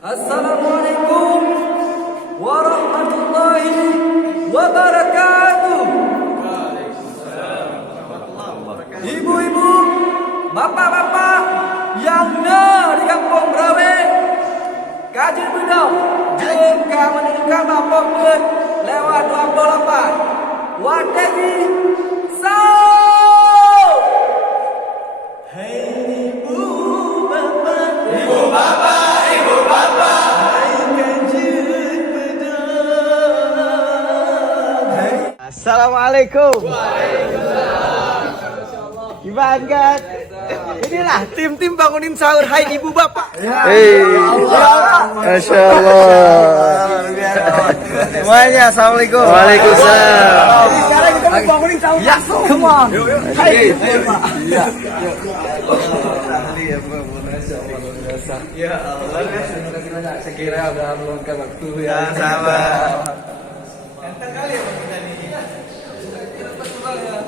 Assalamualaikum warahmatullahi wabarakatuh. Ibu-ibu, bapak-bapak yang di kampung Brawe, kaji bedau, jika menunjukkan bapak pun lewat 28. Wategi Sao. Hei ibu bapak, ibu bapak, ibu bapak. Hai kaji bedau. Assalamualaikum. Gimana kan? Inilah tim bangunin sahur. Hai ibu bapak. Hei, Masya Allah. Semuanya assalamualaikum. Waalaikumsalam. Sekarang kita mau bangunin sahur. Ya, come on. Hai ibu bapak. Iya. Ya Allah, terima kasih banyak. Saya kira udah meluangkan waktu ya. Sama. Enteng kali ya kita ini. Kita festival ya.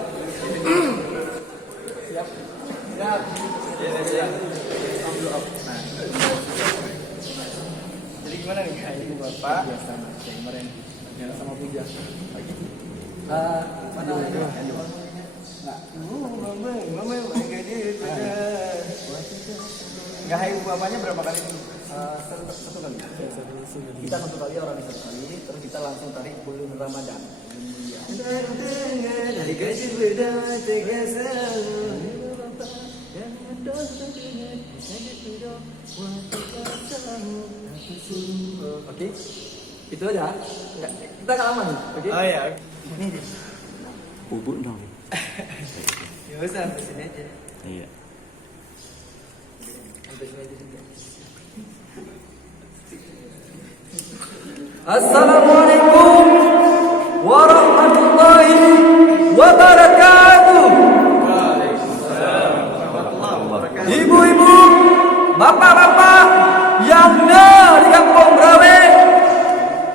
Siap. Siap. Siap. Jadi gimana nih kayak ibu bapak? Biasa kayak kemarin. Biasa sama puja. Pagi. Mana lagi? Enggak. Mama gaji beda. Enggak, hai ibu bapaknya berapa kali? Satu kali. Kita satu kali, orang satu kali, terus kita langsung tarik bulan Ramadan. Dari gaji beda, tiga Oke, itu aja. Enggak, kita gak lama nih. Oke. Oh ya. Ini deh. Bubuk dong. Ya usah, sampai sini aja. Iya. Sampai sini aja juga. Assalamualaikum warahmatullahi wabarakatuh. Ibu-ibu, bapak-bapak yang di kampung Brawe,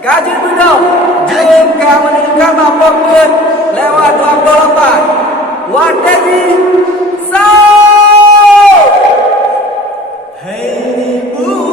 kaji bedau, jika menunjukkan bapak pun lewat 28. Wategi Sao. Hei ibu